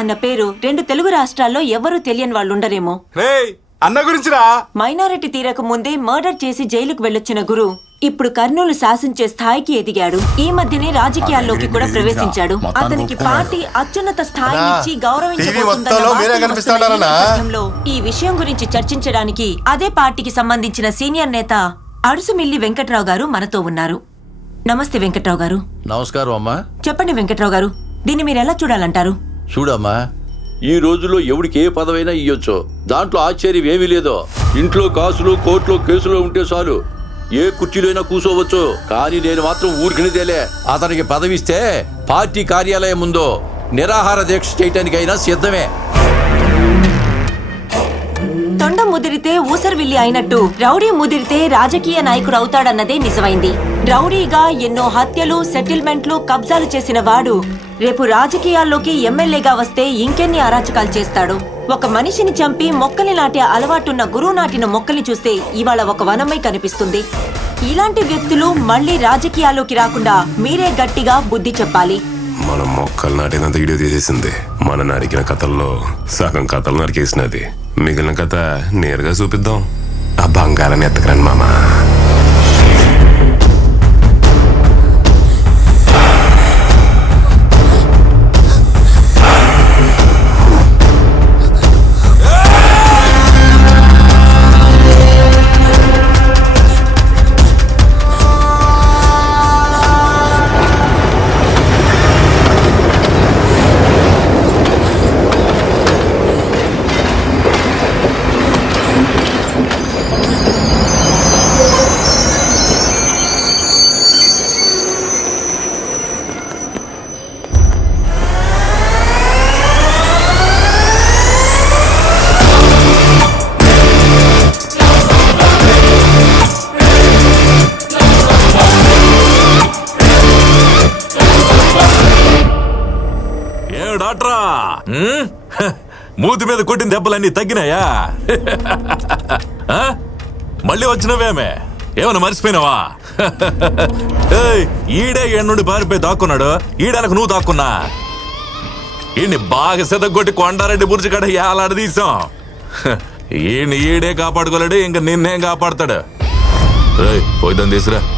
అన్న పేరు రెండు తెలుగు రాష్ట్రాల్లో ఎవరూ తెలియని వాళ్ళు ఉండరేమో అన్న గురించిరా? మైనారిటీ తీరక ముందే మర్డర్ చేసి జైలుకు వెళ్ళొచ్చిన గురు ఇప్పుడు కర్నూలు శాసించే స్థాయికి ఎదిగాడు. ఈ మధ్యనే రాజకీయాల్లోకి కూడా ప్రవేశించాడు. అతనికి పార్టీ అత్యున్నత మీరే కనిపిస్తున్నారన్నా? గౌరవించబోతుందన్న ఈ విషయం గురించి చర్చించడానికి అదే పార్టీకి సంబంధించిన సీనియర్ నేత అడుసుమిల్లి వెంకట్రావు గారు మనతో ఉన్నారు. నమస్తే వెంకట్రావు గారు. నమస్కారం అమ్మా. చెప్పండి వెంకట్రావు గారు దీన్ని మీరు ఎలా చూడాలంటారు? చూడమ్మా ఈ రోజుల్లో ఎవడికి ఏ పదవైనా ఇయ్యొచ్చు. దాంట్లో ఆశ్చర్యం ఏమీ లేదో. ఇంట్లో కాసులు కోర్టులో కేసులు ఉంటే చాలు. ఏ కుర్చీలోనైనా కూర్చోవచ్చు కానీ నేను మాత్రం ఊరికినదేలే అతనికి పదవిస్తే పార్టీ కార్యాలయం ముందు నిరాహార దీక్ష చేయటానికైనా సిద్ధమే. తొండ ముదిరితే ఊసరవిల్లి అయినట్టు రౌడీ ముదిరితే రాజకీయ నాయకుడు అవుతాడన్నదే నిజమైంది. రౌడీగా ఎన్నో హత్యలు సెటిల్మెంట్లు కబ్జాలు చేసిన వాడు రేపు రాజకీయాల్లోకి ఎమ్మెల్యేగా వస్తే ఇంకెన్ని అరాచకాలు చేస్తాడు? ఒక మనిషిని చంపి మొక్కని నాటే అలవాటున్న గురువు నాటిన మొక్కల్ని చూస్తే ఇవాళ ఒక వనమై కనిపిస్తుంది. ఇలాంటి వ్యక్తులు మళ్ళీ రాజకీయాల్లోకి రాకుండా మీరే గట్టిగా బుద్ధి చెప్పాలి. మనం మొక్కలు నాటినంత వీడియో తీసేసింది. మన నరికిన కథల్లో సగం కథలు నరికేసినది. మిగిలిన కథ నేరుగా చూపిద్దాం. ఆ బంగారం ఎత్తకరండి మామా. మీద తగ్గినాయా? మళ్ళీ వచ్చినవేమే? ఏమన్నా మర్చిపోయినావా? ఈడే ఈడ నుండి పారిపోయి దాక్కున్నాడు. ఈడనకు నువ్వు దాక్కున్నా. ఈయన్ని బాగా సెదగొట్టి కొండారెడ్డి బుర్జి కాడ ఏలాడదీసాం ఈయన్ని ఈడే కాపాడుకోలేడు ఇంక నిన్నేం కాపాడతాడు? ఏయ్, పోయిద్దాం తీసురా.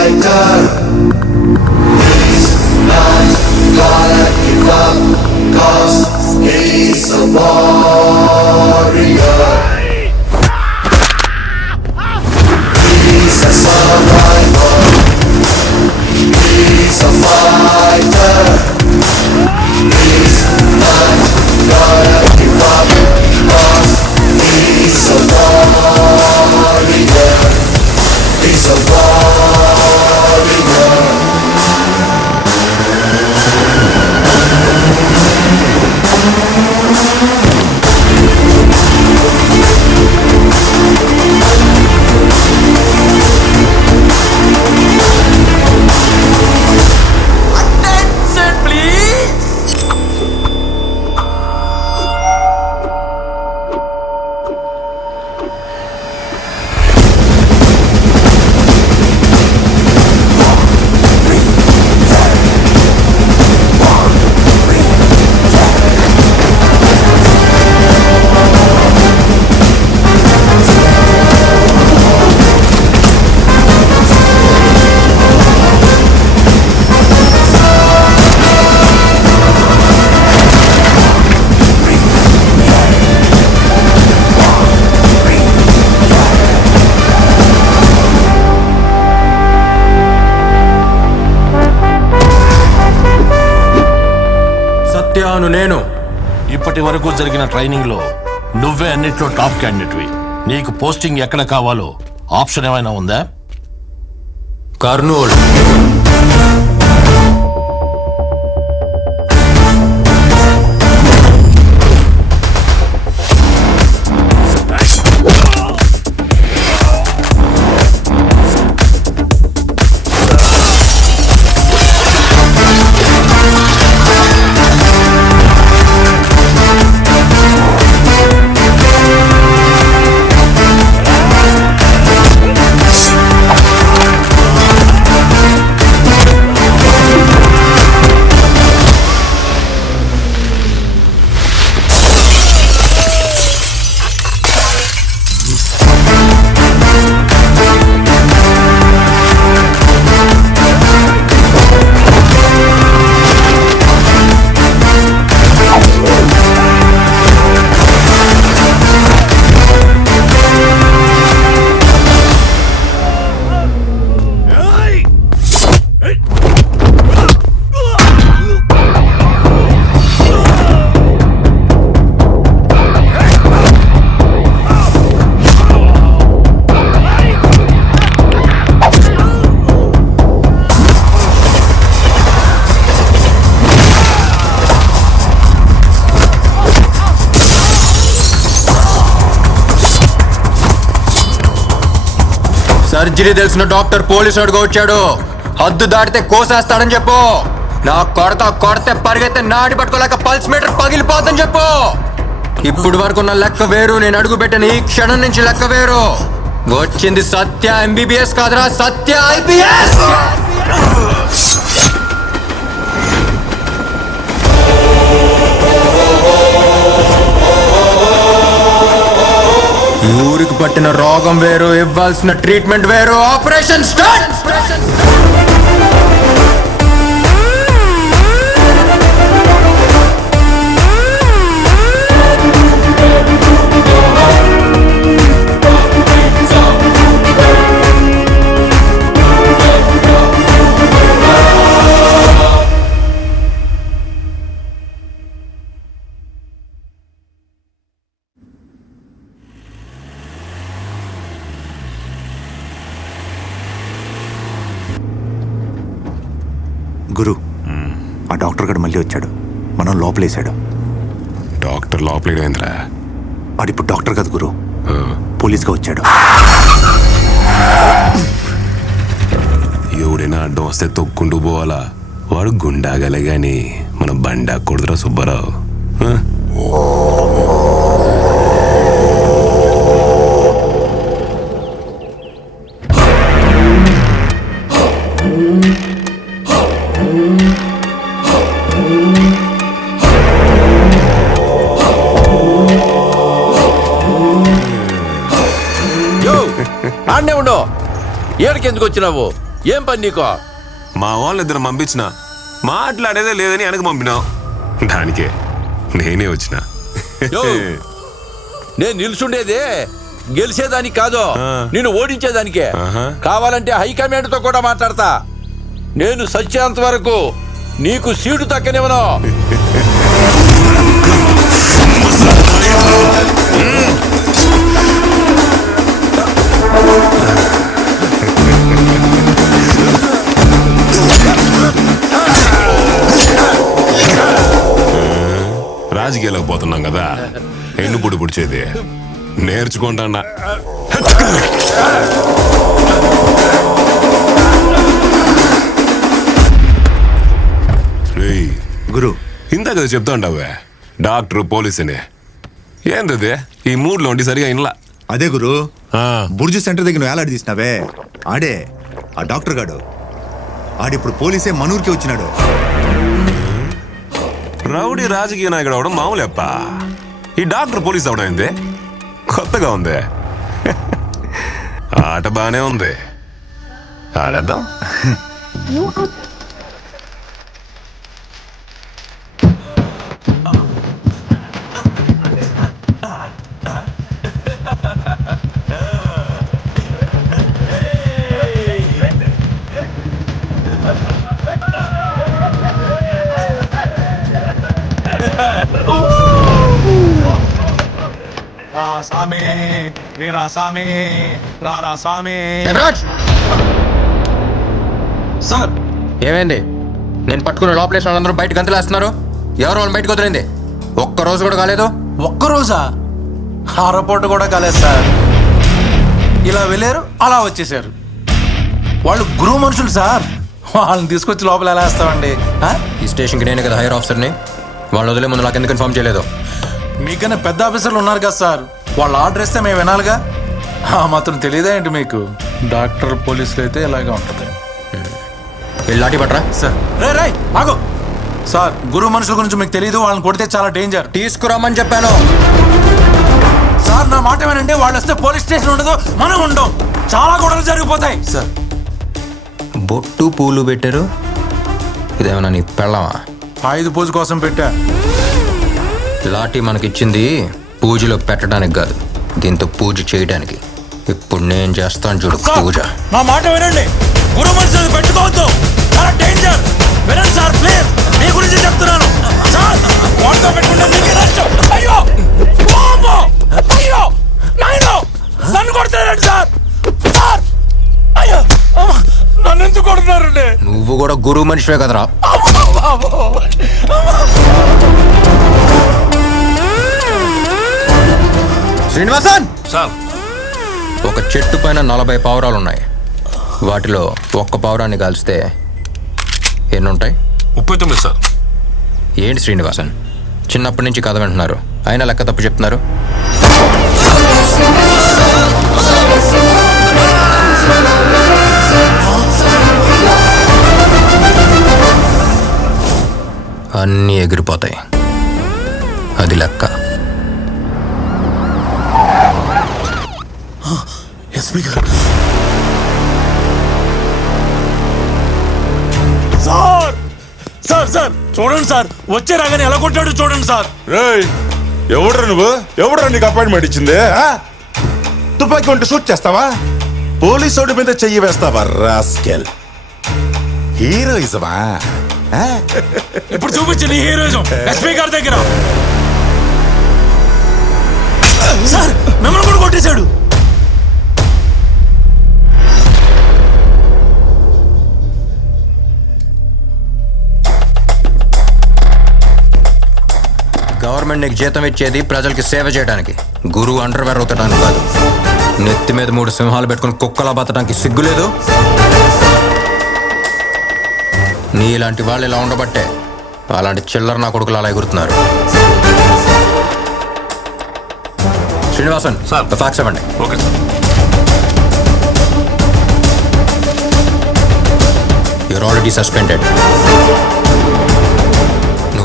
fighter. నేను. ఇప్పటి వరకు జరిగిన ట్రైనింగ్లో నువ్వే అన్నిట్లో టాప్ క్యాండిడేట్వి. నీకు పోస్టింగ్ ఎక్కడ కావాలో ఆప్షన్ ఏమైనా ఉందా? కర్నూలు. సర్జరీ తెలిసిన డాక్టర్ పోలీసు అడుగు వచ్చాడు. హద్దు దాటితే కోసేస్తాడని చెప్పు. నా కొడత కొడితే పరిగెత్తే నాడి పట్టుకోలేక పల్స్ మీటర్ పగిలిపోతుందని చెప్పు. ఇప్పుడు వరకు నా లెక్క వేరు నేను అడుగు పెట్టిన ఈ క్షణం నుంచి లెక్క వేరు. వచ్చింది సత్య ఎంబీబీఎస్ కాదురా సత్య ఐబిఎస్ ఊరికి పట్టిన రోగం వేరు ఇవ్వాల్సిన ట్రీట్మెంట్ వేరు. ఆపరేషన్ స్టార్ట్ వచ్చాడు. మనం లోపలేశాడు. డాక్టర్ లోపలేడైందిరా? వాడు ఇప్పుడు డాక్టర్ కదా గురు. పోలీస్గా వచ్చాడు. ఎవడైనా అడ్డం వస్తే తొక్కుంటూ పోవాలా? వాడు గుండాగలే గాని మన బండా కొడుదురా సుబ్బారావు. ఏడికి ఎందుకు వచ్చినావు? ఏం పని నీకో? మా వాళ్ళు ఇద్దరు పంపించిన. మాట్లాడేదే లేదని వెనక పంపినావు. దానికే నేనే వచ్చిన. నేను నిల్చుండేదే గెలిచేదానికి కాదు. ఆ. నిన్ను ఓడించేదానికే. కావాలంటే హైకమాండ్తో కూడా మాట్లాడతా. నేను సచ్చేంత వరకు నీకు సీటు తక్కనివ్వను. రాజకీయాలకు పోతున్నాం కదా. ఎన్ను పుడి పుడిచేది. నేర్చుకుంటా గురు. ఇంత కదా చెప్తా ఉంటావే. డాక్టర్ పోలీస్ అని ఏందది? ఈ మూడ్లో ఉండి సరిగా ఇన్లా. అదే గురు. ఆ, బుర్జు సెంటర్ దగ్గర నువ్వు వేలాడి తీసినావే? ఆడే. ఆ డాక్టర్ గాడు. ఆడిప్పుడు పోలీసే మనూరికి వచ్చినాడు. రౌడీ రాజకీయ నాయకుడు అవడం మామూలేప్ప ఈ డాక్టర్ పోలీస్ అవడం ఏంది? కొత్తగా ఉంది. ఆట బానే ఉంది. ఆడేద్దాం. రాసామే వీరాసామే రారాసామే సార్! ఏమైంది? నేను పట్టుకున్న లోపలేసిన వాళ్ళందరూ బయట గంతులేస్తున్నారు ఎవరు వాళ్ళు బయటకు వదిలింది? ఒక్క రోజు కూడా కాలేదు? ఒక్కరోజా అరపూట కూడా కాలేదు సార్. ఇలా వెళ్ళారు అలా వచ్చేసారు. వాళ్ళు గురువు మనుషులు సార్. వాళ్ళని తీసుకొచ్చి లోపల ఎలా వేస్తామండి? ఈ స్టేషన్కి నేనే కదా హైయర్ ఆఫీసర్ని. వాళ్ళు వదిలే ముందు నాకు ఎందుకు ఇన్ఫార్మ్ చేయలేదు? మీకన్నా పెద్ద ఆఫీసర్లు ఉన్నారు కదా సార్. వాళ్ళు ఆర్డర్ ఇస్తే మేము వినాలిగా? ఆ మాత్రం తెలియదా ఏంటి మీకు? డాక్టర్ పోలీసులు అయితే ఇలాగే ఉంటుంది. వెళ్ళి లాఠీ పట్రా. సార్. రే రే ఆగు. సార్ గురువు మనుషుల గురించి మీకు తెలియదు వాళ్ళని కొడితే చాలా డేంజర్ తీసుకురమ్మని చెప్పాను. సార్ నా మాట ఏమనంటే వాళ్ళు వస్తే పోలీస్ స్టేషన్ ఉండదు మనం ఉండం. చాలా గొడవలు జరిగిపోతాయి. సార్ బొట్టు పూలు పెట్టారు. ఇదేమన్నా నీ పెళ్ళమా? ఆయుధ పూజ కోసం పెట్టా. లాఠీ మనకిచ్చింది పూజలో పెట్టడానికి కాదు దీంతో పూజ చేయడానికి. ఇప్పుడు నేను చేస్తాను చూడు పూజ. నా మాట వినండి. గురు మనుషులు పెట్టుకోవద్దు. చాలా డేంజర్ వినండి సార్ ప్లీజ్ మీ గురించి చెప్తున్నాను. సార్ వాళ్ళతో పెట్టుకుంటే మీకే నష్టం. అయ్యో! వామ్మో! అయ్యో! నాయనో! నన్ను కొడుతున్నారండి సార్ సార్ అయ్యో! నన్ను ఎందుకు కొడుతున్నారండి? నువ్వు కూడా గురువు మనిషివే కదరా. శ్రీనివాసన్! సార్. ఒక చెట్టు పైన నలభై పావురాలు ఉన్నాయి వాటిలో ఒక్క పావురాన్ని కాల్స్తే ఎన్ని ఉంటాయి ముప్పై తొమ్మిది సార్. ఏంటి శ్రీనివాసన్? చిన్నప్పటి నుంచి కథ వింటున్నారు. అయినా లెక్క తప్పు చెప్తున్నారు? అన్నీ ఎగిరిపోతాయి. అది లెక్క. ఎస్పీ గారు సార్! Sir sir! చూడండి సార్ వచ్చే రాగానే ఎలా కొట్టాడు చూడండి సార్. రేయ్ ఎవడ్రా నువ్వు? ఎవడ్రా నీకు అపాయింట్మెంట్ ఇచ్చింది? ఆ? తుపాకీ ఉంటే షూట్ చేస్తావా? పోలీసోడి మీద చెయ్యి వేస్తావా రాస్కెల్ హీరోయిజమా ఆ? ఇప్పుడు చూపించండి ఈ హీరోయిజం ఎస్పీ గారి దగ్గర. సార్ మిమ్మల్ని కూడా కొట్టేశాడు. గవర్నమెంట్ నీకు జీతం ఇచ్చేది ప్రజలకి సేవ చేయడానికి. గురువు అండర్వేర్ అవుతడానికి కాదు. నెత్తి మీద మూడు సింహాలు పెట్టుకుని కుక్కలా బతడానికి సిగ్గులేదు నీ ఇలాంటి వాళ్ళు ఇలా ఉండబట్టే అలాంటి చిల్లర నా కొడుకులు అలా ఎగురుతున్నారు. శ్రీనివాసన్ సార్. ఫ్యాక్స్ ఇవ్వండి. Okay sir. You're already suspended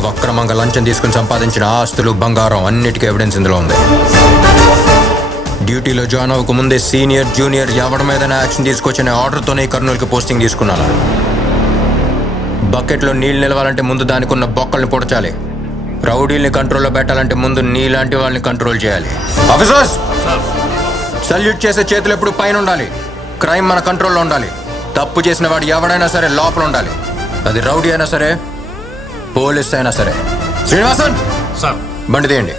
అక్రమంగా లంచం తీసుకుని సంపాదించిన ఆస్తులు బంగారం అన్నిటికీ ఎవిడెన్స్ ఇందులో ఉంది. డ్యూటీలో జాయిన్ అవ్వక ముందే సీనియర్ జూనియర్ ఎవరి మీద యాక్షన్ తీసుకొచ్చిన ఆర్డర్తోనే కర్నూలుకి పోస్టింగ్ తీసుకున్నాను. బకెట్లో నీళ్ళు నిలవాలంటే ముందు దానికి ఉన్న బొక్కల్ని పొడచాలి. రౌడీల్ని కంట్రోల్లో పెట్టాలంటే ముందు నీలాంటి వాళ్ళని కంట్రోల్ చేయాలి. ఆఫీసర్స్! సల్యూట్ చేసే చేతులు ఎప్పుడు పైన ఉండాలి. క్రైమ్ మన కంట్రోల్లో ఉండాలి. తప్పు చేసిన వాడు ఎవడైనా సరే లోపల ఉండాలి. అది రౌడీ అయినా సరే పోలీస్ అయినా సరే. శ్రీనివాసన్! సార్. బండి తీయండి.